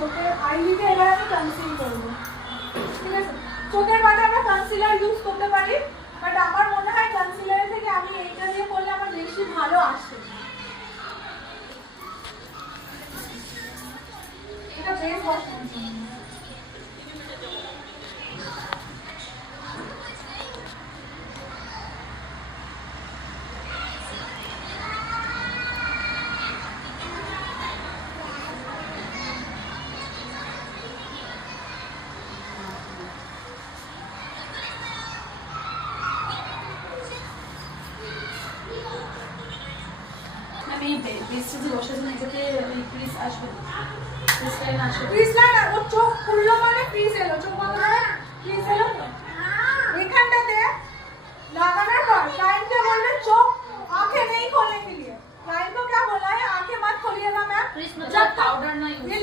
চোখের আইলিডে এবার আমি কনসিল করব, ঠিক আছে? চোখের পাশে আমরা কনসিলার ইউজ করতে পারি, বাট আমার মনে হয় কনসিলার থেকে আমি এইটা দিয়ে করলে আমার বেশি ভালো আসে। এটা বেশ বসানোর জন্য। ও চোখ খুললো মানে ফ্রিজ এলো, চোখ বন্ধ করে ফ্রিজ এলো তো। এখানটাতে লাগানোর পর ক্লায়েंट বলবে चोख आंखें नहीं खोलने के लिए। क्लाइंट को क्या बोला है, आंखें मत खोलिएगा मैम, जब पाउडर ना यूज